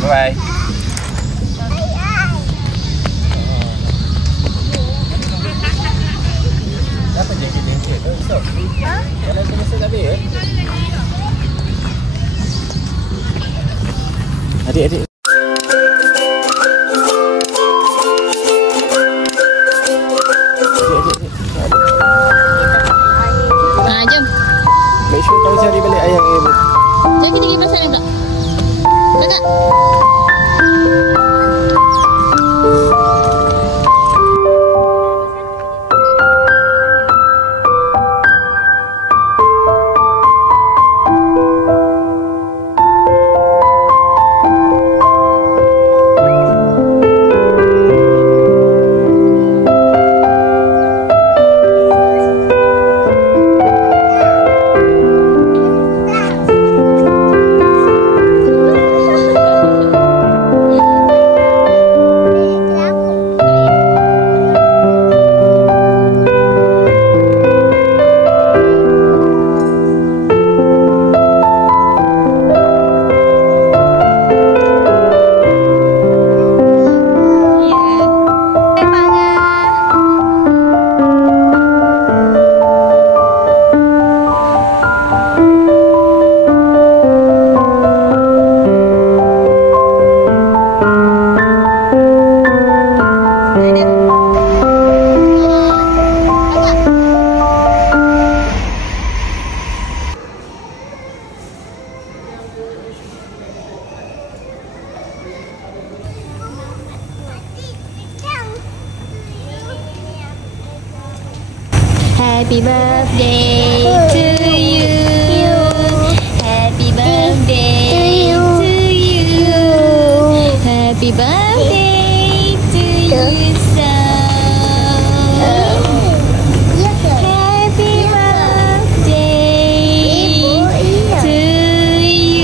bye-bye. Apa jengkit-jengkit tu? Stop. Ha? Jalan semasa tak ada. Adik-adik. Jom. Make sure kau cari balik ayam ni. Jom kita pergi pasar ni pula. Kakak. Happy birthday to you. Happy birthday to you. Happy birthday to you, son. Happy birthday to you.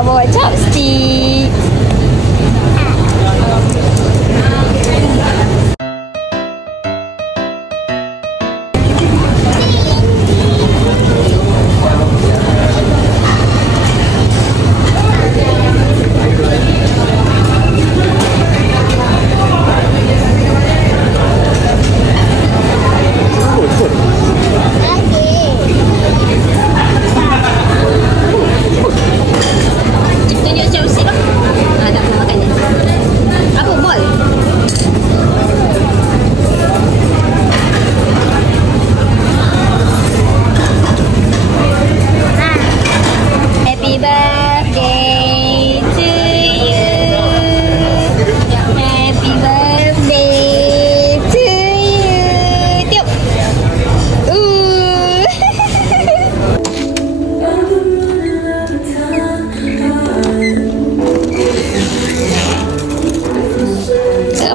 Bawa chopstick.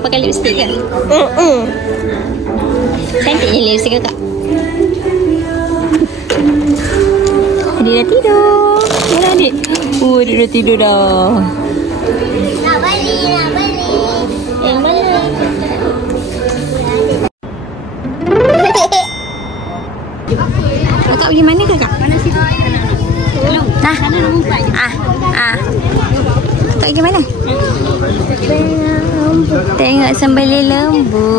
Pakai lipstick kan? Cantiknya lipstick kakak. Adik dah tidur. Mana adik? Adik dah tidur dah. Nak balik. Yang mana? Kakak pergi mana kakak? Mana situ? Nah. Sana nak umpat je. Nampak gimana? Tengok sembelih lembu.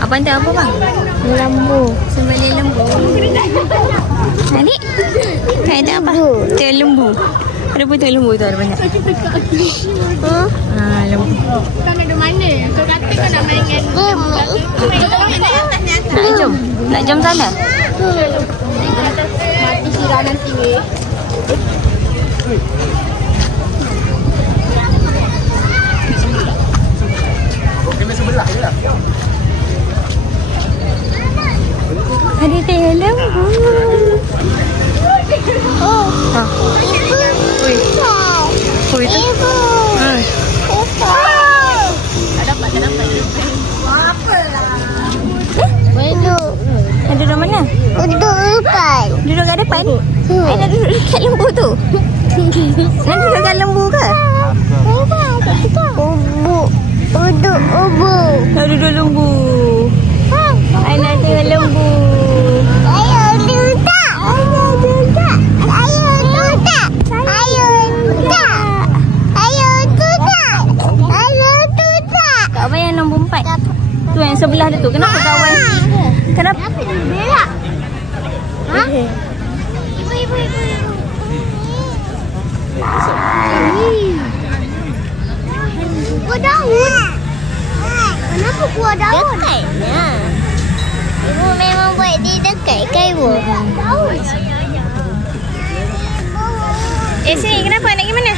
Abang tahu apa bang? Lembu. Sembelih lembu. Adik? Kak ada apa? Tengok lembu. Ada betul lembu tu ada banyak. Lembu. Kau nak mana? Kau kata kau nak main dengan Nak jom? Nak jom sana? mati sirah nanti weh. Kena sebelah je lah. Adik tengok lembu. Ui tu. Tak dapat. Apalah. Duduk. Duduk mana? Duduk depan. Duduk kat depan? Saya dah duduk dekat lembu tu. Saya duduk kat lembu ke? Duduk ubu. Saya duduk lembu. Saya nak tengok lembu. Ayo duduk. Ayo duduk. Ayo duduk. Ayo duduk. Ayo duduk. Ayo duduk. Kak Abang yang nombor 4. Tu yang sebelah dia tu. Kenapa kawan? Kenapa? Kenapa dia berak? Ha? Ibu. Buah daun. Kenapa buah daun? Dekatnya. Ibu memang buat dia dekat kan ibu? Daun. Sini kenapa? Nak pergi mana?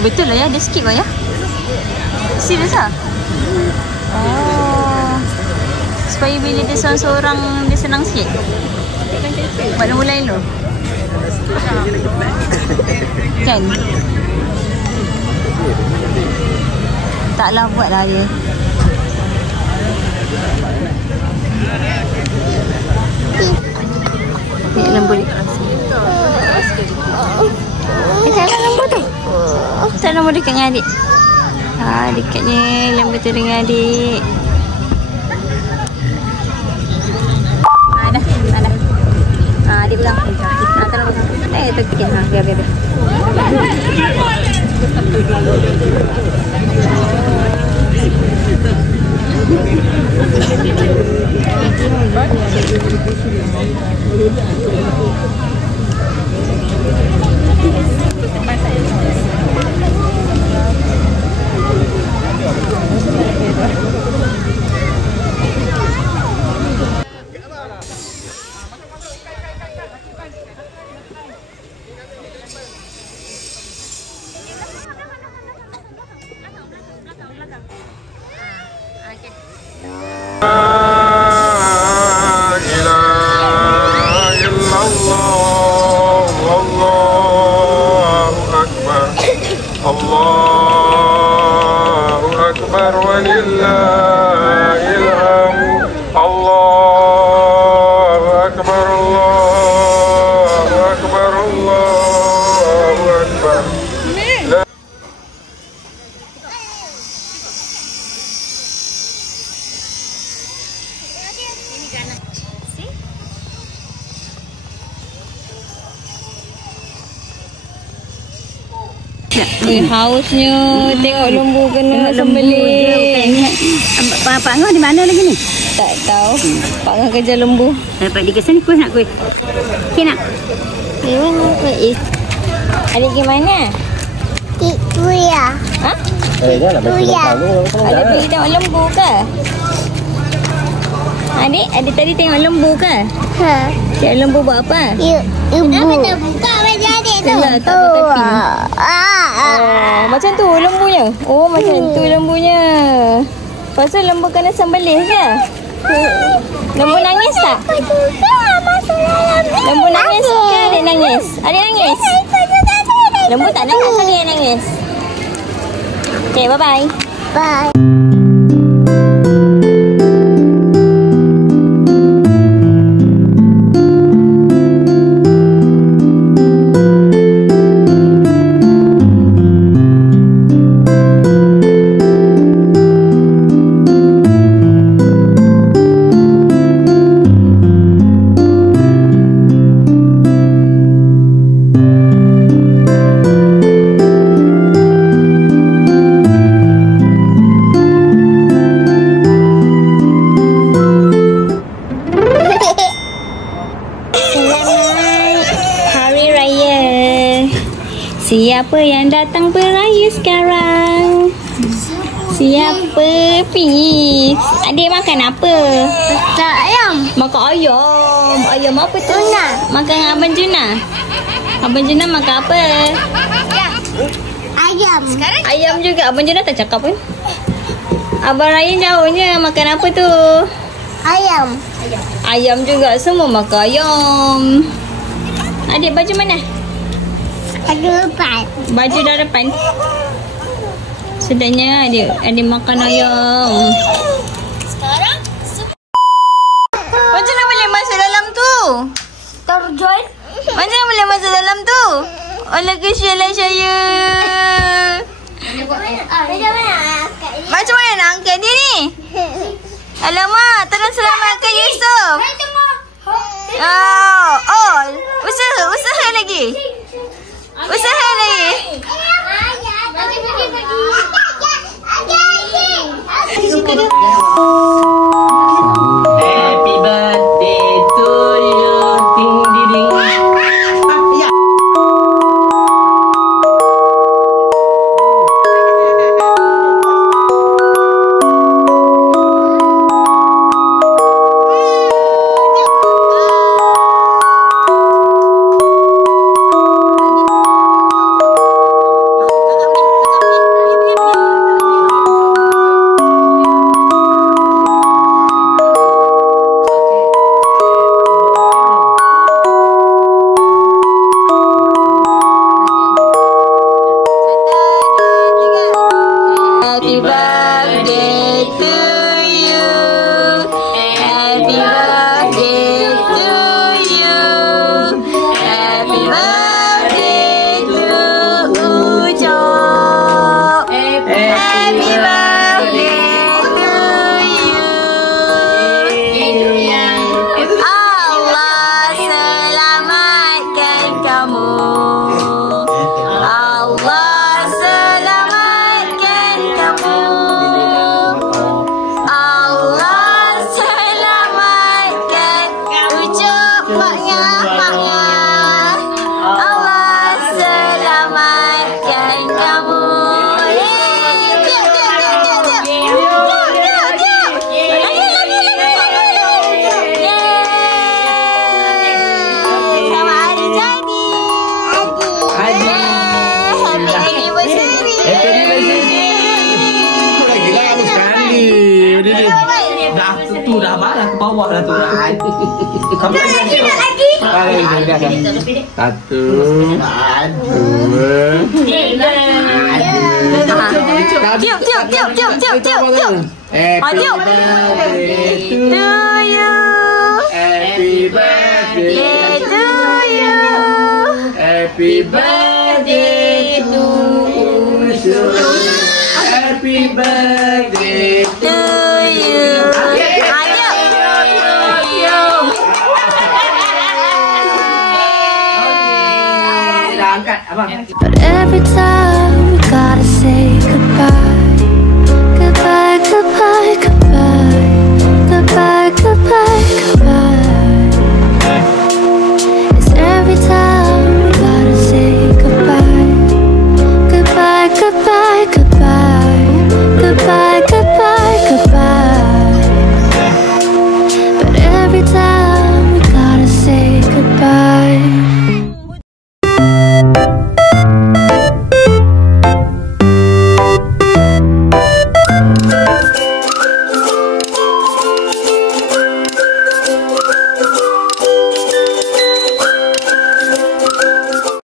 Betul lah ya, dia skip lah ya. Serius lah. Oh. Supaya bila dia seorang-seorang dia senang sikit. Buat lembu lain tu. Kan? Taklah buatlah dia. Tengok lembu dia. Tengok lembu tu. Tak lembu dekat dengan adik. Dekatnya lembu tu dengan adik. Dah. Adik bilang. Tolong. Tu sikit. Biar. Allahu Akbar walillahil hamd. Allahu Akbar, Allahu Akbar, Allahu Akbar. Hausnya tengok lembu kena sembelih. Pak Ngah di mana lagi ni? Tak tahu. Pak Ngah kerja lembu. Dapat di kesan kuih nak kuih. Okey nak? Adik gimana? Itu ya. Ha? Janganlah baca lokal tu. Adik pergi tengok lembu ke? Adik tadi tengok lembu ke? Ha. Tengok lembu buat apa? Ibu. Kenapa tak buka baju adik tu? Tak bertepi. Macam tu lembunya. Oh, macam tu lembunya. Lepas tu lembu kena sembelih ke? Lembu nangis tak? Lembu nangis ke adik nangis? Adik nangis? Lembu tak nangis, kali yang nangis. Okay, bye-bye. Bye. Siapa yang datang beraya sekarang? Siapa? Peace. Adik makan apa? Tak ayam. Makan ayam. Ayam apa tu? Juna. Makan Abang Juna. Abang Juna makan apa? Ayam. Ayam juga. Abang Juna tak cakap pun. Abang Ryan jauhnya makan apa tu? Ayam. Ayam juga. Semua makan ayam. Adik baju mana? Ada depan. Baju dah depan. Sedangnya adik makan ayam. Sekarang Macam mana boleh masuk dalam tu? terjun. Macam mana boleh masuk dalam tu? Alah kesianlah saya. Macam mana nak angkat dia ni? Alamak, tolong selamatkan Yusuf. Oh, usaha lagi. Usaha lagi. Happy birthday to you. Ding ding ding. Ya. Happy birthday to you. Happy birthday to you. Happy birthday to Ucok. Happy birthday to you. Allah selamatkan kamu. Allah selamatkan kamu. Allah selamatkan Ucok maknya. Allah selamatkan kamu. Selamat hari jadi. Happy anniversary. Lagi lama sekali. Dah tu dah marah ke bawah dah tu. Kamu lagi. Satu. Tiup. Happy birthday To you. Happy birthday To you. Happy birthday to Ucok. Happy birthday To you. Dah angkat abang. But every time we gotta say goodbye.